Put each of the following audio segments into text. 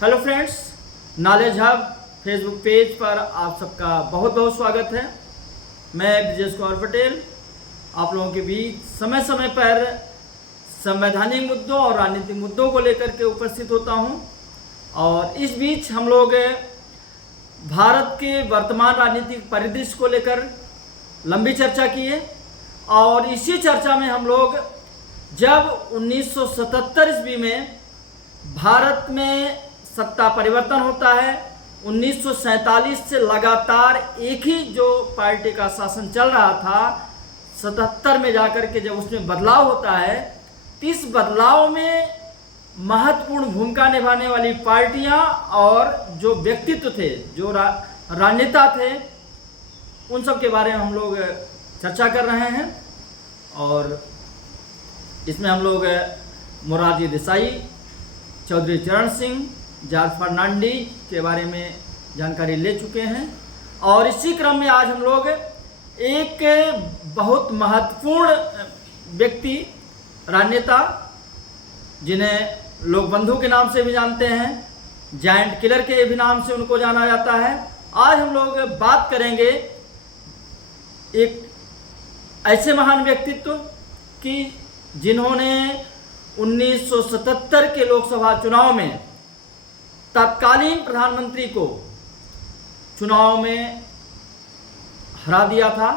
Hello friends, knowledge hub Facebook page पर आप सबका बहुत बहुत स्वागत है। मैं ब्रजेश कुमार पटेल आप लोगों के बीच समय समय पर संवैधानिक मुद्दों और राजनीतिक मुद्दों को लेकर के उपस्थित होता हूं। और इस बीच हम लोग भारत के वर्तमान राजनीतिक परिदृश्य को लेकर लंबी चर्चा किए और इसी चर्चा में हम लोग जब 1977 ईस्वी में भारत में सत्ता परिवर्तन होता है, 1947 से लगातार एक ही जो पार्टी का शासन चल रहा था, 77 में जाकर के जब उसमें बदलाव होता है, इस बदलाव में महत्वपूर्ण भूमिका निभाने वाली पार्टियां और जो व्यक्तित्व थे, जो राजनेता थे, उन सब के बारे में हम लोग चर्चा कर रहे हैं। और इसमें हम लोग मोरारजी देसाई, चौधरी चरण सिंह, जॉर्ज फर्नांडीज के बारे में जानकारी ले चुके हैं। और इसी क्रम में आज हम लोग एक बहुत महत्वपूर्ण व्यक्ति, राजनेता, जिन्हें लोग बंधु के नाम से भी जानते हैं, जायंट किलर के भी नाम से उनको जाना जाता है। आज हम लोग बात करेंगे एक ऐसे महान व्यक्तित्व की जिन्होंने 1977 के लोकसभा चुनाव में तत्कालीन प्रधानमंत्री को चुनाव में हरा दिया था,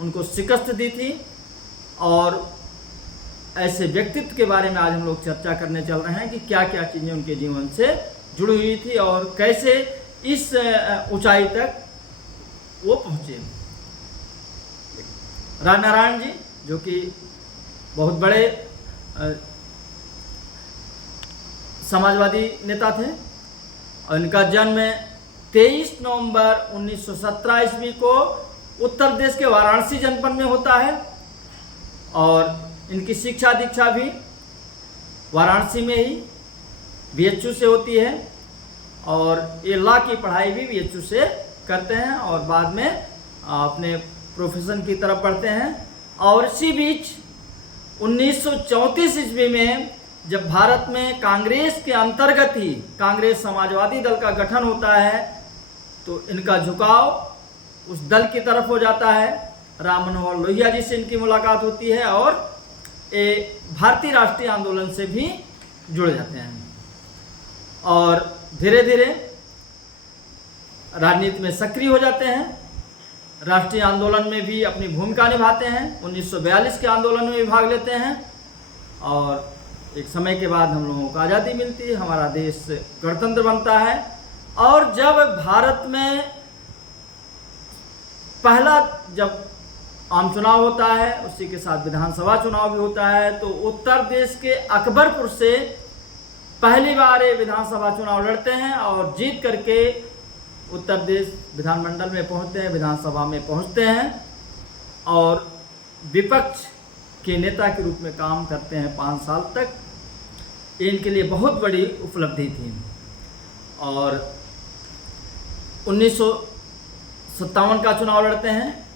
उनको शिकस्त दी थी। और ऐसे व्यक्तित्व के बारे में आज हम लोग चर्चा करने चल रहे हैं कि क्या क्या चीज़ें उनके जीवन से जुड़ी हुई थी और कैसे इस ऊंचाई तक वो पहुँचे। रामनारायण जी, जो कि बहुत बड़े समाजवादी नेता थे, और इनका जन्म 23 नवंबर 1917 ईस्वी को उत्तर प्रदेश के वाराणसी जनपद में होता है। और इनकी शिक्षा दीक्षा भी वाराणसी में ही बीएचयू से होती है और ये लॉ की पढ़ाई भी बीएचयू से करते हैं और बाद में अपने प्रोफेशन की तरफ बढ़ते हैं। और इसी बीच 1934 ईस्वी में जब भारत में कांग्रेस के अंतर्गत ही कांग्रेस समाजवादी दल का गठन होता है, तो इनका झुकाव उस दल की तरफ हो जाता है। राम मनोहर लोहिया जी से इनकी मुलाकात होती है और ये भारतीय राष्ट्रीय आंदोलन से भी जुड़ जाते हैं और धीरे धीरे राजनीति में सक्रिय हो जाते हैं। राष्ट्रीय आंदोलन में भी अपनी भूमिका निभाते हैं। 1942 के आंदोलन में भी भाग लेते हैं और एक समय के बाद हम लोगों को आज़ादी मिलती है, हमारा देश गणतंत्र बनता है। और जब भारत में पहला जब आम चुनाव होता है, उसी के साथ विधानसभा चुनाव भी होता है, तो उत्तर प्रदेश के अकबरपुर से पहली बार ये विधानसभा चुनाव लड़ते हैं और जीत करके उत्तर प्रदेश विधानमंडल में पहुंचते हैं, विधानसभा में पहुंचते हैं और विपक्ष के नेता के रूप में काम करते हैं 5 साल तक। इनके लिए बहुत बड़ी उपलब्धि थी। और 1957 का चुनाव लड़ते हैं।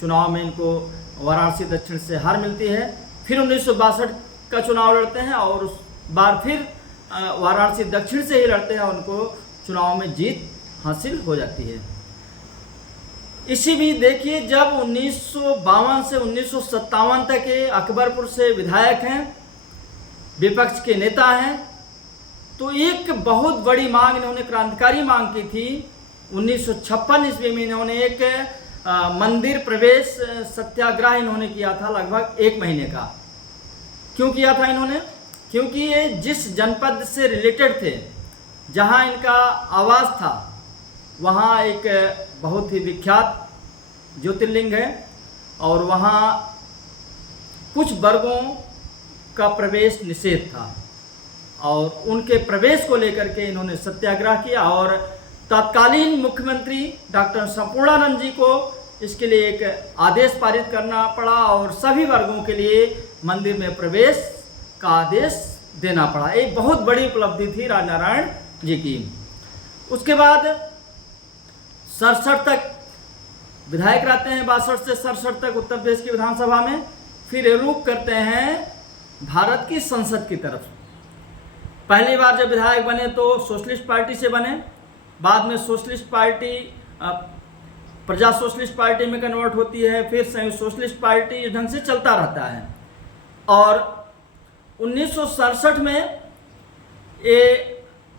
चुनाव में इनको वाराणसी दक्षिण से हार मिलती है। फिर 1962 का चुनाव लड़ते हैं और उस बार फिर वाराणसी दक्षिण से ही लड़ते हैं, उनको चुनाव में जीत हासिल हो जाती है। इसी भी देखिए, जब 1952 से 1957 तक ये अकबरपुर से विधायक हैं, विपक्ष के नेता हैं, तो एक बहुत बड़ी मांग इन्होंने, क्रांतिकारी मांग की थी। 1956 ईस्वी में इन्होंने एक मंदिर प्रवेश सत्याग्रह इन्होंने किया था, लगभग 1 महीने का। क्यों किया था इन्होंने? क्योंकि ये जिस जनपद से रिलेटेड थे, जहां इनका आवास था, वहाँ एक बहुत ही विख्यात ज्योतिर्लिंग है और वहाँ कुछ वर्गों का प्रवेश निषेध था और उनके प्रवेश को लेकर के इन्होंने सत्याग्रह किया। और तत्कालीन मुख्यमंत्री डॉक्टर संपूर्णानंद जी को इसके लिए एक आदेश पारित करना पड़ा और सभी वर्गों के लिए मंदिर में प्रवेश का आदेश देना पड़ा। एक बहुत बड़ी उपलब्धि थी रामनारायण जी की। उसके बाद 67 तक विधायक रहते हैं, 62 से 67 तक उत्तर प्रदेश की विधानसभा में। फिर रुख करते हैं भारत की संसद की तरफ। पहली बार जब विधायक बने तो सोशलिस्ट पार्टी से बने, बाद में सोशलिस्ट पार्टी प्रजा सोशलिस्ट पार्टी में कन्वर्ट होती है, फिर संयुक्त सोशलिस्ट पार्टी, इस ढंग से चलता रहता है। और 1967 में ये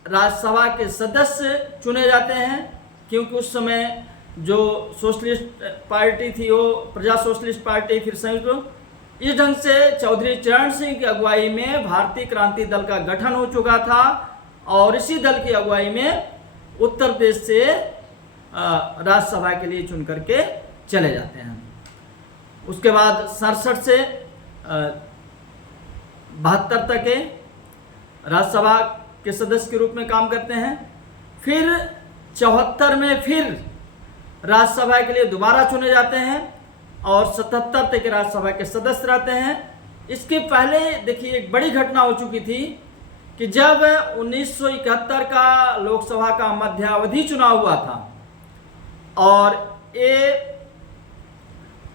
राज्यसभा के सदस्य चुने जाते हैं, क्योंकि उस समय जो सोशलिस्ट पार्टी थी वो प्रजा सोशलिस्ट पार्टी, फिर संयुक्त, इस ढंग से चौधरी चरण सिंह की अगुवाई में भारतीय क्रांति दल का गठन हो चुका था और इसी दल की अगुवाई में उत्तर प्रदेश से राज्यसभा के लिए चुन करके चले जाते हैं। उसके बाद 67 से 72 तक के राज्यसभा के सदस्य के रूप में काम करते हैं। फिर 74 में फिर राज्यसभा के लिए दोबारा चुने जाते हैं और 77 तक राज्यसभा के सदस्य रहते हैं। इसके पहले देखिए एक बड़ी घटना हो चुकी थी कि जब 1971 का लोकसभा का मध्यावधि चुनाव हुआ था और ये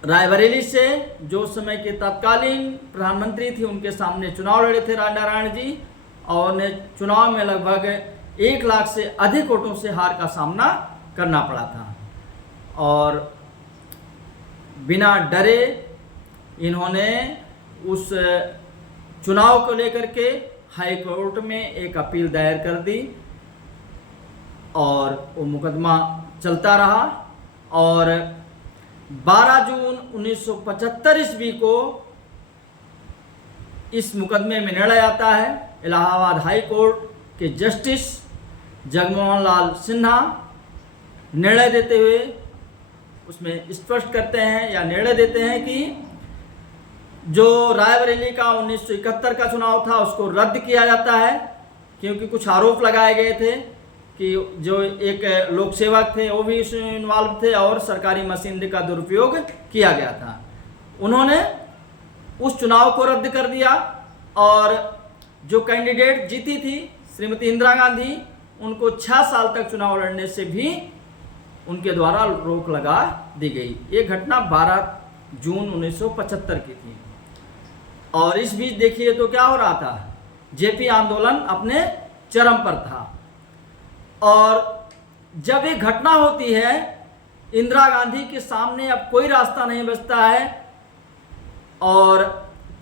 रायबरेली से जो समय के तत्कालीन प्रधानमंत्री थी उनके सामने चुनाव लड़े थे राजनारायण जी, और उन्हें चुनाव में लगभग 1 लाख से अधिक वोटों से हार का सामना करना पड़ा था। और बिना डरे इन्होंने उस चुनाव को लेकर के हाई कोर्ट में एक अपील दायर कर दी और वो मुकदमा चलता रहा। और 12 जून 1975 ईस्वी को इस मुकदमे में निर्णय आता है। इलाहाबाद हाई कोर्ट के जस्टिस जगमोहन लाल सिन्हा निर्णय देते हुए उसमें स्पष्ट करते हैं या निर्णय देते हैं कि जो रायबरेली का 1971 का चुनाव था उसको रद्द किया जाता है, क्योंकि कुछ आरोप लगाए गए थे कि जो एक लोक सेवक थे वो भी इसमें इन्वॉल्व थे और सरकारी मशीनरी का दुरुपयोग किया गया था। उन्होंने उस चुनाव को रद्द कर दिया और जो कैंडिडेट जीती थी श्रीमती इंदिरा गांधी, उनको 6 साल तक चुनाव लड़ने से भी उनके द्वारा रोक लगा दी गई। ये घटना 12 जून 1975 की थी। और इस बीच देखिए तो क्या हो रहा था, जेपी आंदोलन अपने चरम पर था। और जब ये घटना होती है, इंदिरा गांधी के सामने अब कोई रास्ता नहीं बचता है और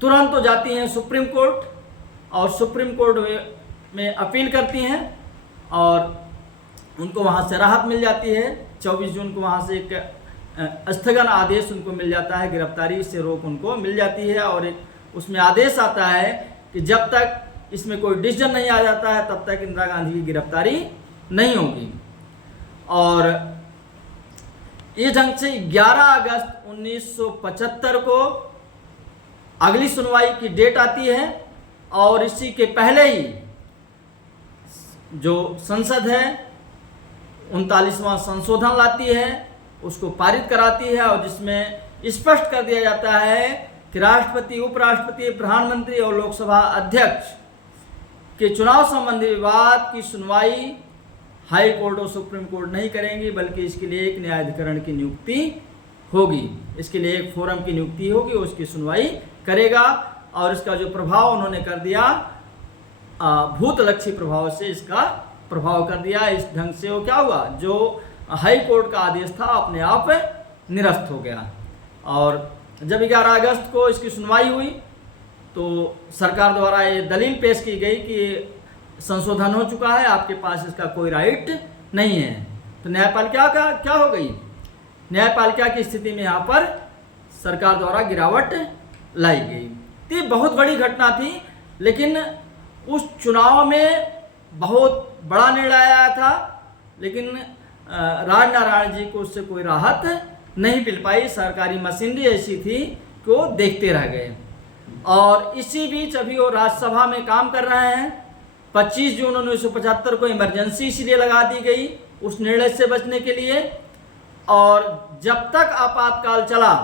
तुरंत तो जाती हैं सुप्रीम कोर्ट और सुप्रीम कोर्ट में अपील करती हैं और उनको वहाँ से राहत मिल जाती है। 24 जून को वहाँ से एक स्थगन आदेश उनको मिल जाता है, गिरफ्तारी से रोक उनको मिल जाती है और एक उसमें आदेश आता है कि जब तक इसमें कोई डिसीजन नहीं आ जाता है तब तक इंदिरा गांधी की गिरफ्तारी नहीं होगी। और इस ढंग से 11 अगस्त 1975 को अगली सुनवाई की डेट आती है और इसी के पहले ही जो संसद है 39वां संशोधन लाती है, उसको पारित कराती है और जिसमें स्पष्ट कर दिया जाता है कि राष्ट्रपति, उपराष्ट्रपति, प्रधानमंत्री और लोकसभा अध्यक्ष के चुनाव संबंधी विवाद की सुनवाई हाई कोर्ट और सुप्रीम कोर्ट नहीं करेंगी, बल्कि इसके लिए एक न्यायाधिकरण की नियुक्ति होगी। इसके लिए एक फोरम की नियुक्ति होगी, उसकी सुनवाई करेगा। और इसका जो प्रभाव उन्होंने कर दिया, भूतलक्षी प्रभाव से इसका प्रभाव कर दिया। इस ढंग से वो क्या हुआ, जो हाई कोर्ट का आदेश था अपने आप निरस्त हो गया। और जब 11 अगस्त को इसकी सुनवाई हुई तो सरकार द्वारा ये दलील पेश की गई कि संशोधन हो चुका है, आपके पास इसका कोई राइट नहीं है। तो न्यायपालिका का क्या हो गई, न्यायपालिका की स्थिति में यहाँ पर सरकार द्वारा गिरावट लाई गई। तो ये बहुत बड़ी घटना थी, लेकिन उस चुनाव में बहुत बड़ा निर्णय आया था, लेकिन राजनारायण जी को उससे कोई राहत नहीं मिल पाई। सरकारी मशीनरी ऐसी थी कि वो देखते रह गए। और इसी बीच अभी वो राज्यसभा में काम कर रहे हैं। 25 जून 1975 को इमरजेंसी इसलिए लगा दी गई उस निर्णय से बचने के लिए। और जब तक आपातकाल चला,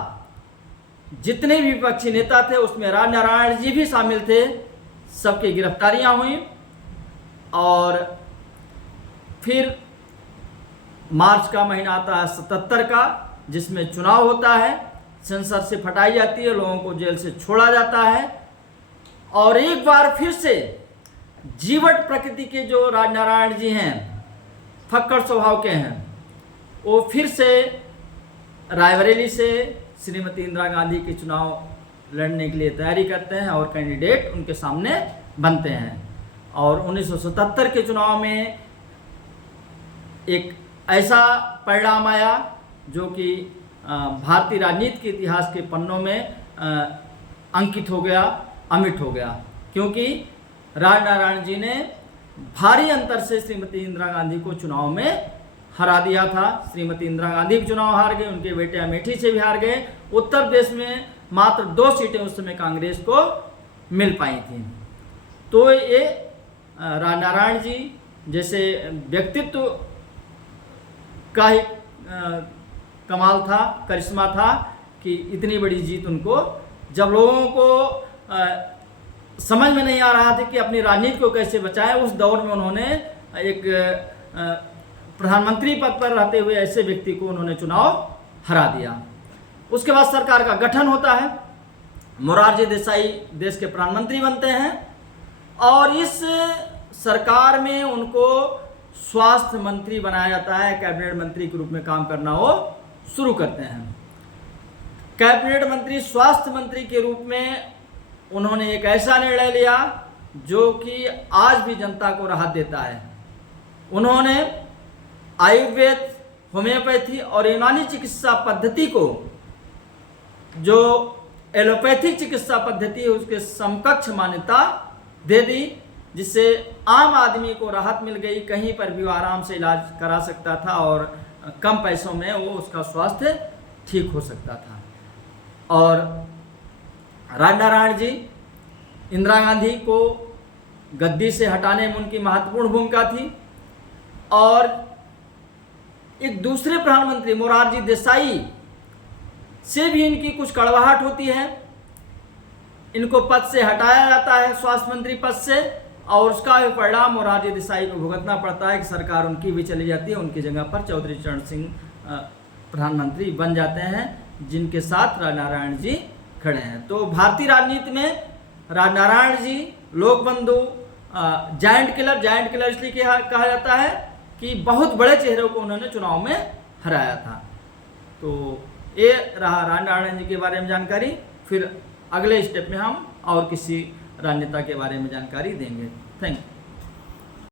जितने भी विपक्षी नेता थे उसमें राजनारायण जी भी शामिल थे, सबकी गिरफ्तारियां हुई। और फिर मार्च का महीना आता है 77 का, जिसमें चुनाव होता है, संसद से फटाई जाती है, लोगों को जेल से छोड़ा जाता है। और एक बार फिर से जीवट प्रकृति के जो राजनारायण जी हैं, फक्कड़ स्वभाव के हैं, वो फिर से रायबरेली से श्रीमती इंदिरा गांधी के चुनाव लड़ने के लिए तैयारी करते हैं और कैंडिडेट उनके सामने बनते हैं। और 1977 के चुनाव में एक ऐसा परिणाम आया जो कि भारतीय राजनीति के इतिहास के पन्नों में अंकित हो गया, अमिट हो गया, क्योंकि राजनारायण जी ने भारी अंतर से श्रीमती इंदिरा गांधी को चुनाव में हरा दिया था। श्रीमती इंदिरा गांधी भी चुनाव हार गए, उनके बेटे अमेठी से भी हार गए। उत्तर प्रदेश में मात्र 2 सीटें उस समय कांग्रेस को मिल पाई थी। तो ये राजनारायण जी जैसे व्यक्तित्व का ही कमाल था, करिश्मा था कि इतनी बड़ी जीत उनको, जब लोगों को समझ में नहीं आ रहा था कि अपनी राजनीति को कैसे बचाएं, उस दौर में उन्होंने एक प्रधानमंत्री पद पर रहते हुए ऐसे व्यक्ति को उन्होंने चुनाव हरा दिया। उसके बाद सरकार का गठन होता है, मोरारजी देसाई देश के प्रधानमंत्री बनते हैं और इस सरकार में उनको स्वास्थ्य मंत्री बनाया जाता है। कैबिनेट मंत्री के रूप में काम करना वो शुरू करते हैं। कैबिनेट मंत्री, स्वास्थ्य मंत्री के रूप में उन्होंने एक ऐसा निर्णय लिया जो कि आज भी जनता को राहत देता है। उन्होंने आयुर्वेद, होम्योपैथी और यूनानी चिकित्सा पद्धति को, जो एलोपैथिक चिकित्सा पद्धति है, उसके समकक्ष मान्यता दे दी, जिससे आम आदमी को राहत मिल गई। कहीं पर भी वो आराम से इलाज करा सकता था और कम पैसों में वो उसका स्वास्थ्य ठीक हो सकता था। और राजनारायण जी इंदिरा गांधी को गद्दी से हटाने में उनकी महत्वपूर्ण भूमिका थी। और एक दूसरे प्रधानमंत्री मोरारजी देसाई से भी इनकी कुछ कड़वाहट होती है। इनको पद से हटाया जाता है, स्वास्थ्य मंत्री पद से, और उसका भी परिणाम मोरारजी देसाई को भुगतना पड़ता है कि सरकार उनकी भी चली जाती है। उनकी जगह पर चौधरी चरण सिंह प्रधानमंत्री बन जाते हैं, जिनके साथ राजनारायण जी खड़े हैं। तो भारतीय राजनीति में राजनारायण जी लोकबंधु, जायंट किलर इसलिए कहा जाता है कि बहुत बड़े चेहरों को उन्होंने चुनाव में हराया था। तो ये रहा राजनारायण जी के बारे में जानकारी। फिर अगले स्टेप में हम और किसी राजनेता के बारे में जानकारी देंगे। Thank you.